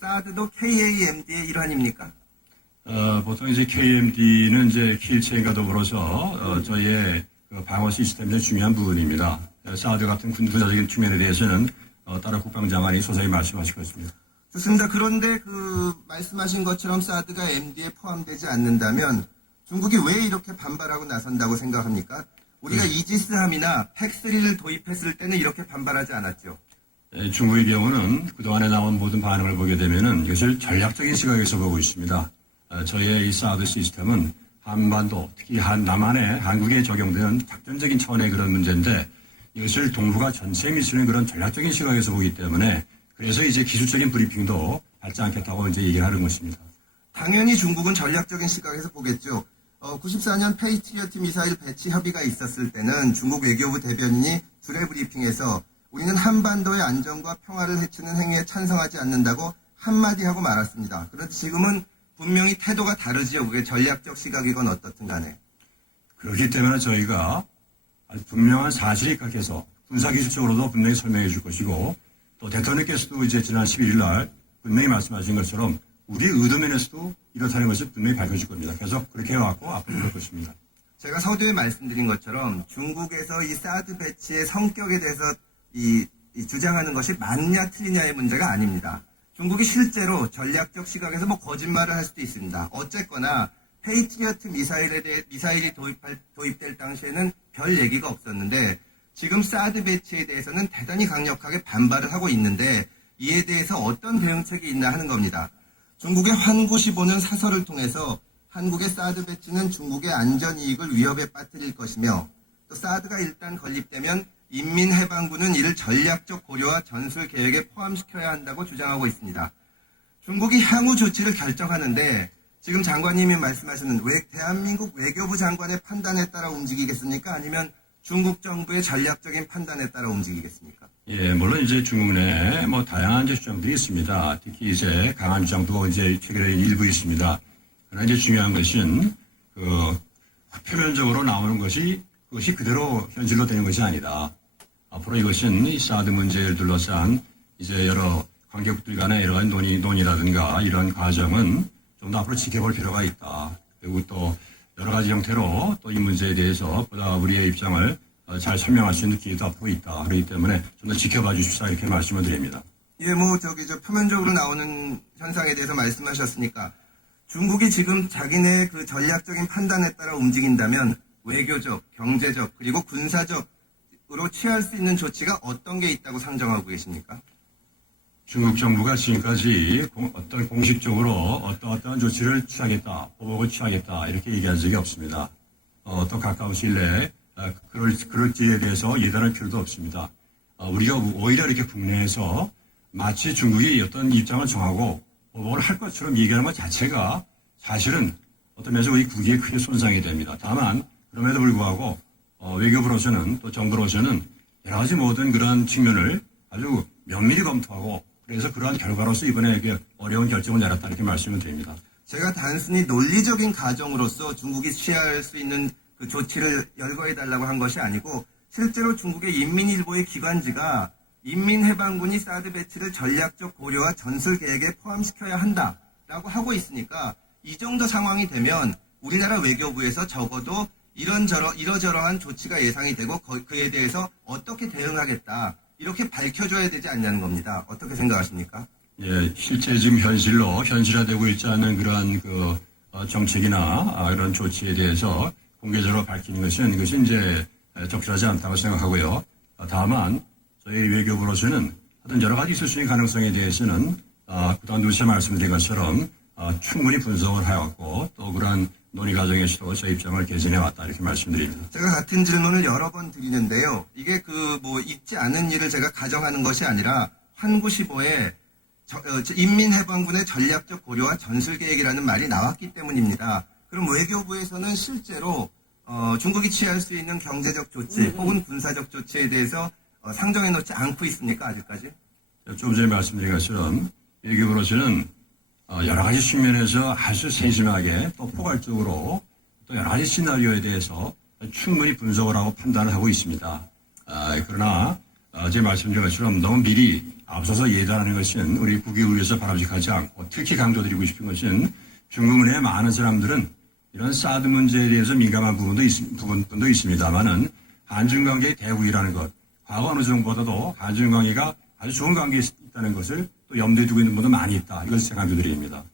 사드도 KAMD의 일환입니까? 보통 이제 KMD는 이제 키일체인과 더불어서 저희의 그 방어 시스템의 중요한 부분입니다. 사드 같은 군사적인 측면에 대해서는 따로 국방장관이 소상히 말씀하실 것입니다. 좋습니다. 그런데 말씀하신 것처럼 사드가 MD에 포함되지 않는다면 중국이 왜 이렇게 반발하고 나선다고 생각합니까? 우리가 이지스함이나 팩3를 도입했을 때는 이렇게 반발하지 않았죠. 중국의 경우는 그동안에 나온 모든 반응을 보게 되면은 이것을 전략적인 시각에서 보고 있습니다. 저희의 이 사드 시스템은 한반도, 특히 남한에 한국에 적용되는 작전적인 차원의 그런 문제인데 이것을 동북아 전체에 미치는 그런 전략적인 시각에서 보기 때문에 그래서 이제 기술적인 브리핑도 받지 않겠다고 이제 얘기를 하는 것입니다. 당연히 중국은 전략적인 시각에서 보겠죠. 94년 페이트리어트 미사일 배치 협의가 있었을 때는 중국 외교부 대변인이 주례 브리핑에서 우리는 한반도의 안정과 평화를 해치는 행위에 찬성하지 않는다고 한마디 하고 말았습니다. 그런데 지금은 분명히 태도가 다르지요. 그게 전략적 시각이건 어떻든 간에. 그렇기 때문에 저희가 아주 분명한 사실에 입각해서 군사기술적으로도 분명히 설명해 줄 것이고 또 대통령께서도 이제 지난 11일 날 분명히 말씀하신 것처럼 우리 의도면에서도 이렇다는 것을 분명히 밝혀줄 겁니다. 계속 그렇게 해왔고 앞으로 그럴 것입니다. 제가 서두에 말씀드린 것처럼 중국에서 이 사드 배치의 성격에 대해서 이 주장하는 것이 맞냐 틀리냐의 문제가 아닙니다. 중국이 실제로 전략적 시각에서 거짓말을 할 수도 있습니다. 어쨌거나 페이트리어트 미사일이 도입될 당시에는 별 얘기가 없었는데 지금 사드 배치에 대해서는 대단히 강력하게 반발을 하고 있는데 이에 대해서 어떤 대응책이 있나 하는 겁니다. 중국의 환구15는 사설을 통해서 한국의 사드 배치는 중국의 안전 이익을 위협에 빠뜨릴 것이며 또 사드가 일단 건립되면 인민해방군은 이를 전략적 고려와 전술 계획에 포함시켜야 한다고 주장하고 있습니다. 중국이 향후 조치를 결정하는데 지금 장관님이 말씀하시는 대한민국 외교부 장관의 판단에 따라 움직이겠습니까? 아니면 중국 정부의 전략적인 판단에 따라 움직이겠습니까? 예, 물론 이제 중국 내에 다양한 주장들이 있습니다. 특히 이제 강한 주장도 이제 최근에 일부 있습니다. 그러나 이제 중요한 것은 표면적으로 나오는 것이 그것이 그대로 현실로 되는 것이 아니다. 앞으로 이것은 이 사드 문제를 둘러싼 이제 여러 관계국들 간의 이러한 논의라든가 이런 과정은 좀 더 앞으로 지켜볼 필요가 있다. 그리고 또 여러 가지 형태로 또 이 문제에 대해서 보다 우리의 입장을 잘 설명할 수 있는 기회도 앞으로 있다. 그렇기 때문에 좀 더 지켜봐 주십사 이렇게 말씀을 드립니다. 예, 표면적으로 나오는 현상에 대해서 말씀하셨으니까 중국이 지금 자기네 그 전략적인 판단에 따라 움직인다면 외교적, 경제적, 그리고 군사적으로 취할 수 있는 조치가 어떤 게 있다고 상정하고 계십니까? 중국 정부가 지금까지 공식적으로 어떠한 조치를 취하겠다, 보복을 취하겠다 이렇게 얘기한 적이 없습니다. 또 가까운 시일 내에 그럴지에 대해서 예단할 필요도 없습니다. 우리가 오히려 이렇게 국내에서 마치 중국이 어떤 입장을 정하고 보복을 할 것처럼 얘기하는 것 자체가 사실은 어떤 면에서 우리 국익에 크게 손상이 됩니다. 다만 그럼에도 불구하고 외교부로서는 또 정부로서는 여러 가지 모든 그런 측면을 아주 면밀히 검토하고 그래서 그러한 결과로서 이번에 어려운 결정을 내렸다 이렇게 말씀을 드립니다. 제가 단순히 논리적인 가정으로서 중국이 취할 수 있는 그 조치를 열거해달라고 한 것이 아니고 실제로 중국의 인민일보의 기관지가 인민해방군이 사드 배치를 전략적 고려와 전술 계획에 포함시켜야 한다라고 하고 있으니까 이 정도 상황이 되면 우리나라 외교부에서 적어도 이러저러한 조치가 예상이 되고 그에 대해서 어떻게 대응하겠다 이렇게 밝혀줘야 되지 않냐는 겁니다. 어떻게 생각하십니까? 예, 실제 지금 현실화되고 있지 않은 그러한 정책이나 이런 조치에 대해서 공개적으로 밝히는 것은 이것이 이제 적절하지 않다고 생각하고요. 다만 저희 외교부로서는 하여튼 여러 가지 있을 수 있는 가능성에 대해서는 그동안 누차 말씀드린 것처럼 충분히 분석을 해왔고 또 그러한 논의 과정에서도 제 입장을 개진해 왔다 이렇게 말씀드립니다. 제가 같은 질문을 여러 번 드리는데요. 이게 있지 않은 일을 제가 가정하는 것이 아니라 환구15에 인민해방군의 전략적 고려와 전술계획이라는 말이 나왔기 때문입니다. 그럼 외교부에서는 실제로 중국이 취할 수 있는 경제적 조치 혹은 군사적 조치에 대해서 상정해 놓지 않고 있습니까? 아직까지? 좀 전에 말씀드린 것처럼 외교부로서는 여러 가지 측면에서 아주 세심하게 또 포괄적으로 또 여러 가지 시나리오에 대해서 충분히 분석을 하고 판단을 하고 있습니다. 그러나 제가 말씀드린 것처럼 너무 미리 앞서서 예단하는 것은 우리 국익을 위해서 바람직하지 않고 특히 강조드리고 싶은 것은 중국 내 많은 사람들은 이런 사드 문제에 대해서 민감한 부분도 있습니다만은 한중 관계의 대국이라는 것, 과거 어느 정보보다도 한중 관계가 아주 좋은 관계에 있다는 것을 또 염두에 두고 있는 분도 많이 있다. 이것을 강조드립니다.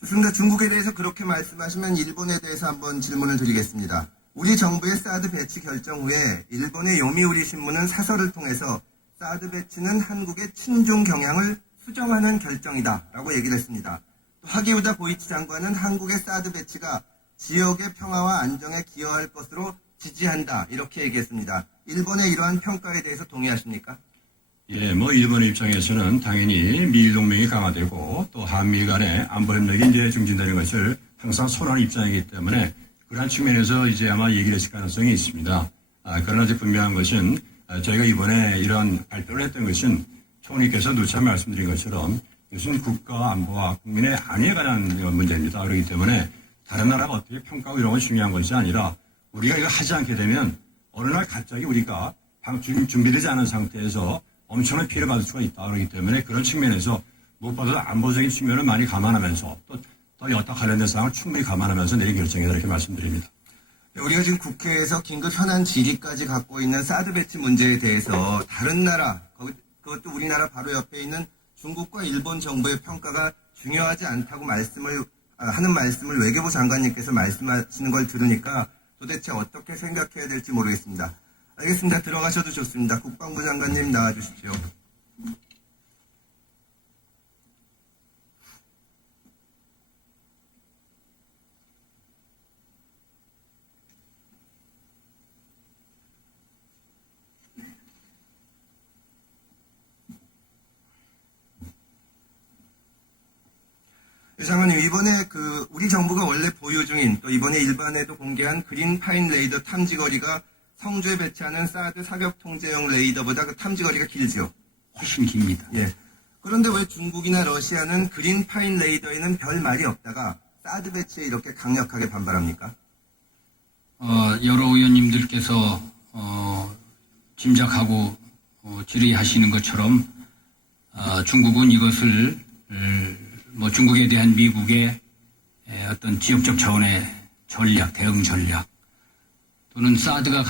좋습니다. 중국에 대해서 그렇게 말씀하시면 일본에 대해서 한번 질문을 드리겠습니다. 우리 정부의 사드 배치 결정 후에 일본의 요미우리 신문은 사설을 통해서 사드 배치는 한국의 친중 경향을 수정하는 결정이다라고 얘기를 했습니다. 또 하기우다 고이치 장관은 한국의 사드 배치가 지역의 평화와 안정에 기여할 것으로 지지한다 이렇게 얘기했습니다. 일본의 이러한 평가에 대해서 동의하십니까? 예, 일본의 입장에서는 당연히 미일 동맹이 강화되고 또 한미 간의 안보 협력이 이제 증진되는 것을 항상 선호하는 입장이기 때문에 그러한 측면에서 이제 아마 얘기를 했을 가능성이 있습니다. 그러나 이제 분명한 것은 저희가 이번에 이런 발표를 했던 것은 총리께서 누차 말씀드린 것처럼 이것은 국가 안보와 국민의 안위에 관한 문제입니다. 그렇기 때문에 다른 나라가 어떻게 평가하고 이런 건 중요한 것이 아니라 우리가 이거 하지 않게 되면 어느 날 갑자기 우리가 준비되지 않은 상태에서 엄청난 피해를 받을 수가 있다. 그렇기 때문에 그런 측면에서 무엇보다도 안보적인 측면을 많이 감안하면서 또 여타 관련된 사항을 충분히 감안하면서 내린 결정이다 이렇게 말씀드립니다. 우리가 지금 국회에서 긴급 현안 질의까지 갖고 있는 사드 배치 문제에 대해서 다른 나라, 그것도 우리나라 바로 옆에 있는 중국과 일본 정부의 평가가 중요하지 않다고 하는 말씀을 외교부 장관님께서 말씀하시는 걸 들으니까 도대체 어떻게 생각해야 될지 모르겠습니다. 알겠습니다. 들어가셔도 좋습니다. 국방부 장관님 나와주십시오. 장관님, 이번에 우리 정부가 원래 보유 중인 또 이번에 일반에도 공개한 그린 파인 레이더 탐지거리가 성주에 배치하는 사드 사격 통제용 레이더보다 그 탐지거리가 길죠? 훨씬 깁니다. 예. 그런데 왜 중국이나 러시아는 그린 파인 레이더에는 별 말이 없다가 사드 배치에 이렇게 강력하게 반발합니까? 여러 의원님들께서 짐작하고 질의하시는 것처럼 중국은 이것을 중국에 대한 미국의 어떤 지역적 차원의 전략, 대응 전략 또는 사드가